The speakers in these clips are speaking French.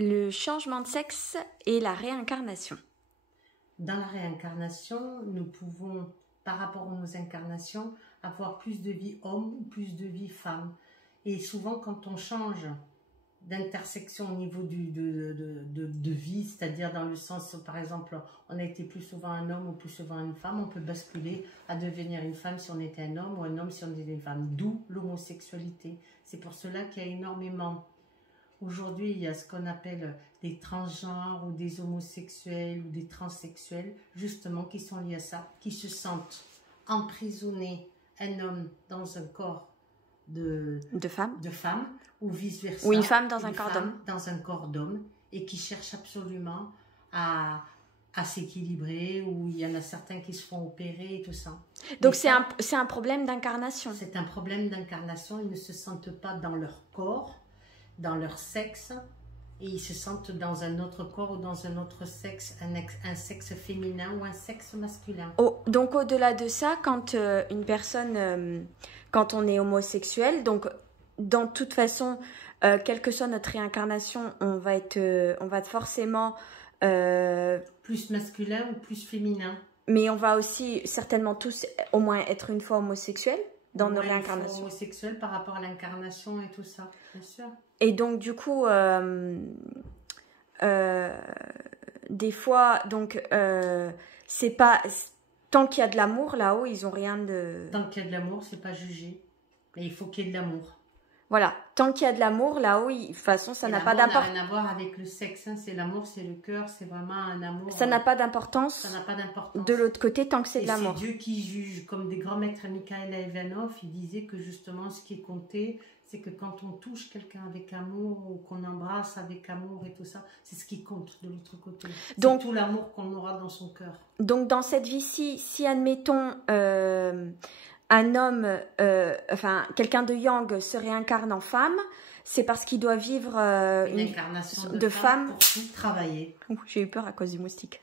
le changement de sexe et la réincarnation. Dans la réincarnation, nous pouvons, par rapport à nos incarnations, avoir plus de vie homme ou plus de vie femme. Et souvent, quand on change d'intersection au niveau de vie, c'est-à-dire dans le sens, par exemple, on a été plus souvent un homme ou plus souvent une femme, on peut basculer à devenir une femme si on était un homme ou un homme si on était une femme, d'où l'homosexualité. C'est pour cela qu'il y a énormément, aujourd'hui, il y a ce qu'on appelle des transgenres ou des homosexuels ou des transsexuels, justement, qui sont liés à ça, qui se sentent emprisonnés, un homme dans un corps de femme ou vice versa, ou une femme dans un corps d'homme, et qui cherchent absolument à s'équilibrer, où il y en a certains qui se font opérer et tout ça. Donc c'est un problème d'incarnation. C'est un problème d'incarnation. Ils ne se sentent pas dans leur corps, dans leur sexe, et ils se sentent dans un autre corps ou dans un autre sexe, un sexe féminin ou un sexe masculin. Donc au-delà de ça, quand une personne, quand on est homosexuel, donc dans toute façon, quelle que soit notre réincarnation, on va être forcément plus masculin ou plus féminin. Mais on va aussi certainement tous au moins être une fois homosexuels dans nos réincarnations. Une fois homosexuel par rapport à l'incarnation et tout ça, bien sûr. Et donc du coup, des fois, donc c'est pas tant qu'il y a de l'amour là-haut, ils ont rien de. Tant qu'il y a de l'amour, c'est pas jugé. Mais il faut qu'il y ait de l'amour. Voilà, tant qu'il y a de l'amour, là-haut, de toute façon, ça n'a pas d'importance. Ça n'a rien à voir avec le sexe, hein. C'est l'amour, c'est le cœur, c'est vraiment un amour. Ça n'a pas d'importance. Ça n'a pas d'importance. De l'autre côté, tant que c'est de l'amour. C'est Dieu qui juge. Comme des grands maîtres, Mikhail Ivanov, il disait que justement, ce qui est compté, c'est que quand on touche quelqu'un avec amour ou qu'on embrasse avec amour et tout ça, c'est ce qui compte de l'autre côté. C'est tout l'amour qu'on aura dans son cœur. Donc, dans cette vie-ci, si admettons. Un homme, enfin quelqu'un de yang se réincarne en femme, c'est parce qu'il doit vivre une incarnation de femme pour tout travailler. J'ai eu peur à cause du moustique.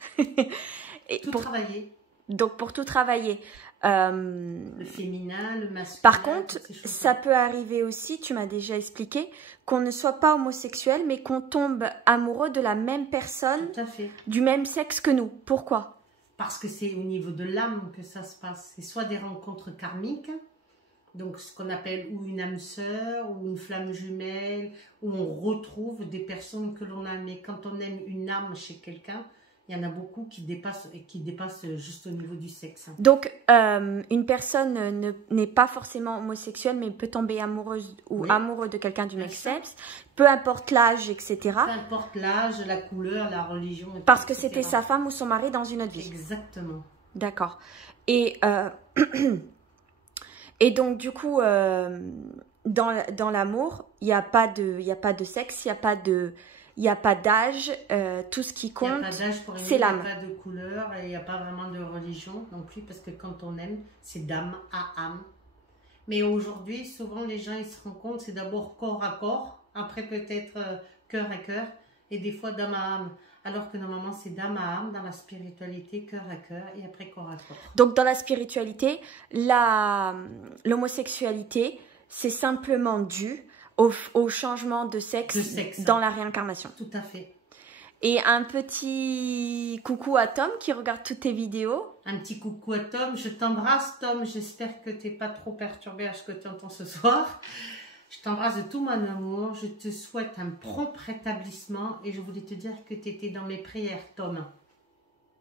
Travailler. Donc pour tout travailler. Le féminin, le masculin. Par contre, ça peut arriver aussi, tu m'as déjà expliqué, qu'on ne soit pas homosexuel, mais qu'on tombe amoureux de la même personne, tout à fait, du même sexe que nous. Pourquoi ? Parce que c'est au niveau de l'âme que ça se passe. C'est soit des rencontres karmiques, donc ce qu'on appelle ou une âme sœur, ou une flamme jumelle, où on retrouve des personnes que l'on a. Mais quand on aime une âme chez quelqu'un, il y en a beaucoup qui dépassent juste au niveau du sexe. Donc, une personne n'est pas forcément homosexuelle, mais peut tomber amoureuse ou amoureux de quelqu'un du même sexe, peu importe l'âge, etc. Peu importe l'âge, la couleur, la religion, etc. Parce que c'était sa femme ou son mari dans une autre vie. Exactement. D'accord. Et donc, du coup, dans l'amour, il n'y a pas de sexe, il n'y a pas d'âge, tout ce qui compte, c'est l'âme. Il n'y a pas de couleur, et il n'y a pas vraiment de religion non plus, parce que quand on aime, c'est d'âme à âme. Mais aujourd'hui, souvent, les gens, ils se rendent compte, c'est d'abord corps à corps, après peut-être cœur à cœur, et des fois d'âme à âme. Alors que normalement, c'est d'âme à âme, dans la spiritualité, cœur à cœur, et après corps à corps. Donc, dans la spiritualité, l'homosexualité, c'est simplement dû au changement de sexe dans la réincarnation. Tout à fait. Et un petit coucou à Tom qui regarde toutes tes vidéos. Un petit coucou à Tom. Je t'embrasse, Tom. J'espère que tu n'es pas trop perturbé à ce que tu entends ce soir. Je t'embrasse de tout mon amour. Je te souhaite un prompt rétablissement. Et je voulais te dire que tu étais dans mes prières, Tom.